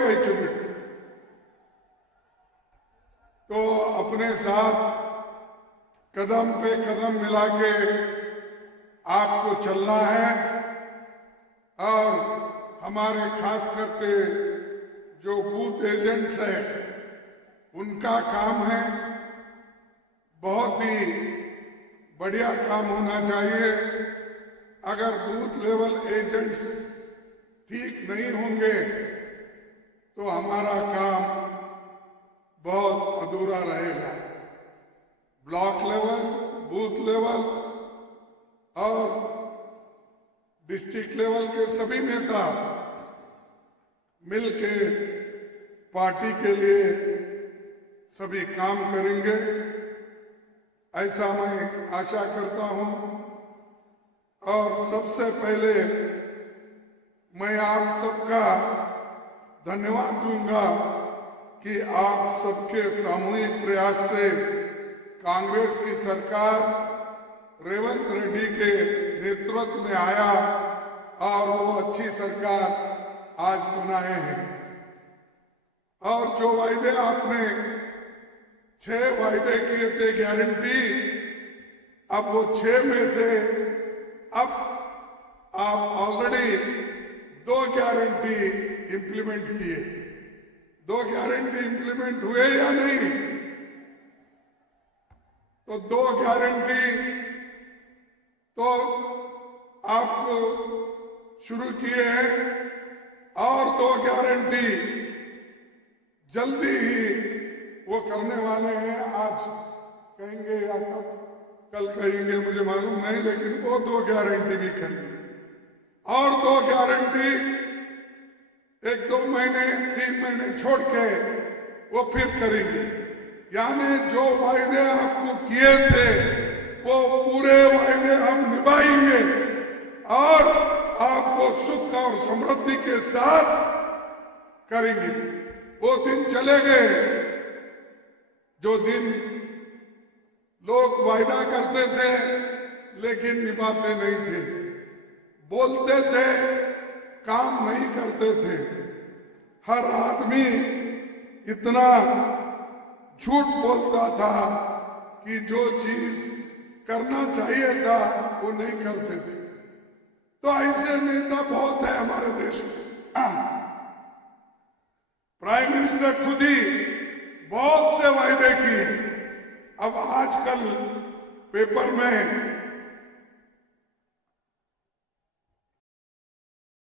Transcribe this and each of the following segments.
बैठो बैठो। तो अपने साथ कदम पे कदम मिला के आपको चलना है और हमारे खास करके जो बूथ एजेंट्स हैं उनका काम है, बहुत ही बढ़िया काम होना चाहिए। अगर बूथ लेवल एजेंट्स ठीक नहीं होंगे तो हमारा काम बहुत अधूरा रहेगा। ब्लॉक लेवल, बूथ लेवल और डिस्ट्रिक्ट लेवल के सभी नेता मिलके पार्टी के लिए सभी काम करेंगे, ऐसा मैं आशा करता हूं। और सबसे पहले मैं आप सबका धन्यवाद दूंगा कि आप सबके सामूहिक प्रयास से कांग्रेस की सरकार रेवंत रेड्डी के नेतृत्व में आया और वो अच्छी सरकार आज बनाए हैं। और जो वायदे आपने 6 वायदे किए थे गारंटी, अब वो 6 में से अब आप ऑलरेडी 2 गारंटी इंप्लीमेंट किए। 2 गारंटी इंप्लीमेंट हुए या नहीं? तो 2 गारंटी तो आपको शुरू किए हैं और 2 गारंटी जल्दी ही वो करने वाले हैं। आज कहेंगे या कल कहेंगे मुझे मालूम नहीं, लेकिन वो 2 गारंटी भी करेंगे। और 2 गारंटी 1-2 महीने 3 महीने छोड़ के वो फिर करेंगे। यानी जो वायदे आपको किए थे वो पूरे वायदे हम निभाएंगे और आपको सुख और समृद्धि के साथ करेंगे। वो दिन चले गए जो दिन लोग वायदा करते थे लेकिन निभाते नहीं थे, बोलते थे काम नहीं करते थे। हर आदमी इतना झूठ बोलता था कि जो चीज करना चाहिए था वो नहीं करते थे। तो ऐसे नेता बहुत है हमारे देश में। प्राइम मिनिस्टर खुद ही बहुत से वायदे किए। अब आजकल पेपर में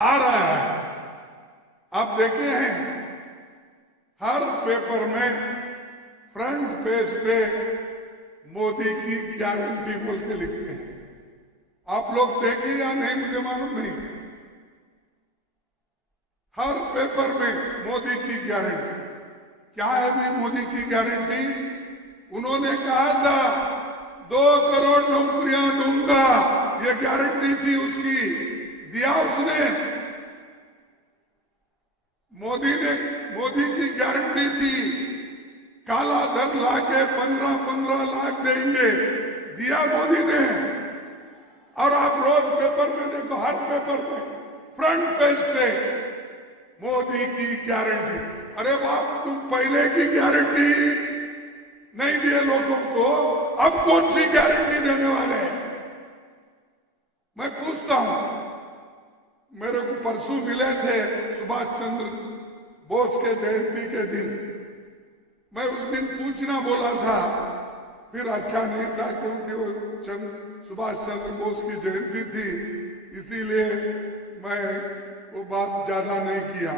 आ रहा है, आप देखे हैं हर पेपर में फ्रंट पेज पे मोदी की गारंटी बोल के लिखते हैं। आप लोग देखे या नहीं मुझे मालूम नहीं। हर पेपर में मोदी की गारंटी। क्या है भी मोदी की गारंटी? उन्होंने कहा था 2 करोड़ नौकरियां दूंगा, ये गारंटी थी उसकी, दिया उसने। मोदी की गारंटी थी काला धन लाके 15-15 लाख देंगे, दिया मोदी ने। और आप रोज पेपर में देखो, हर पेपर में फ्रंट पेज पे मोदी की गारंटी। अरे बाप, तुम पहले की गारंटी नहीं दिए लोगों को, अब कौन सी गारंटी देने वाले हैं? मैं पूछता हूं। मेरे को परसों मिले थे सुभाष चंद्र बोस के जयंती के दिन। मैं उस दिन पूछना बोला था, फिर अच्छा नहीं था क्योंकि वो सुभाष चंद्र बोस की जयंती थी, इसीलिए मैं वो बात ज्यादा नहीं किया।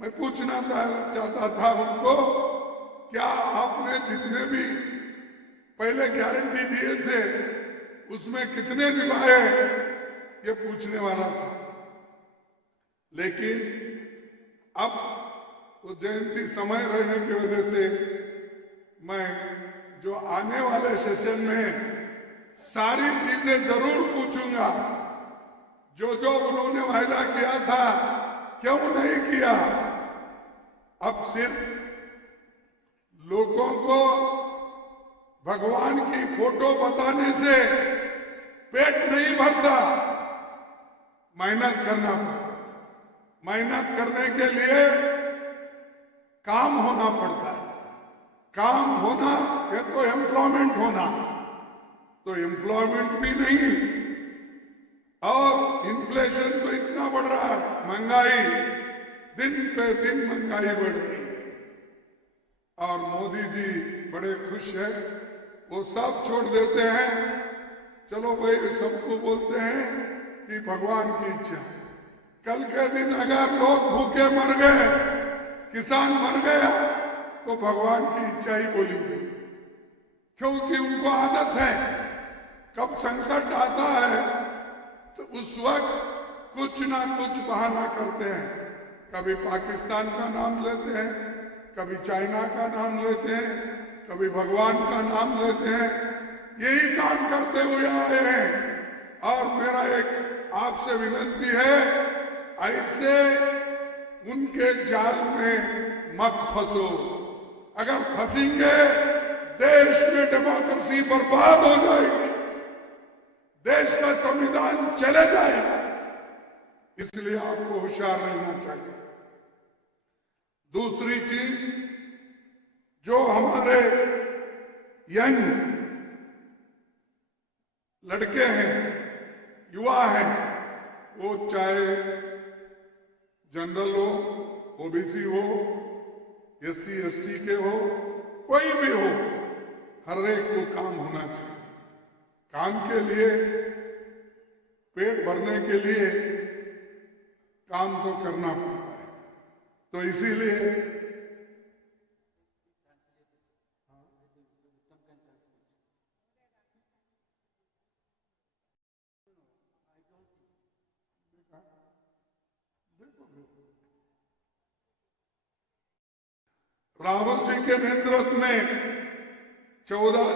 मैं पूछना चाहता था उनको, क्या आपने जितने भी पहले गारंटी दिए थे उसमें कितने निभाए, ये पूछने वाला था। लेकिन अब वो जयंती समय रहने की वजह से मैं जो आने वाले सेशन में सारी चीजें जरूर पूछूंगा। जो उन्होंने वायदा किया था क्यों नहीं किया। अब सिर्फ लोगों को भगवान की फोटो बताने से पेट नहीं भरता, मेहनत करना पड़ता। मेहनत करने के लिए काम होना पड़ता है। काम होना या तो एम्प्लॉयमेंट होना, तो एम्प्लॉयमेंट भी नहीं, और इन्फ्लेशन तो इतना बढ़ रहा है, महंगाई दिन पे दिन महंगाई बढ़ रही है। और मोदी जी बड़े खुश है, वो सब छोड़ देते हैं, चलो भाई सबको बोलते हैं कि भगवान की इच्छा। कल के दिन अगर लोग भूखे मर गए, किसान मर गया, तो भगवान की इच्छा ही बोलेंगे, क्योंकि उनको आदत है कब संकट आता है तो उस वक्त कुछ ना कुछ बहाना करते हैं। कभी पाकिस्तान का नाम लेते हैं, कभी चाइना का नाम लेते हैं, कभी भगवान का नाम लेते हैं। यही काम करते हुए आए हैं। और मेरा एक आपसे विनती है, ऐसे उनके जाल में मत फंसो। अगर फंसेंगे देश में डेमोक्रेसी बर्बाद हो जाएगी, देश का संविधान चले जाएगा। इसलिए आपको होशियार रहना चाहिए। दूसरी चीज, जो हमारे यंग लड़के हैं, युवा हैं, वो चाहे जनरल हो, ओबीसी हो, एससी एसटी के हो, कोई भी हो, हर एक को काम होना चाहिए। काम के लिए, पेट भरने के लिए काम तो करना पड़ता है। तो इसीलिए राहुल जी के नेतृत्व में 14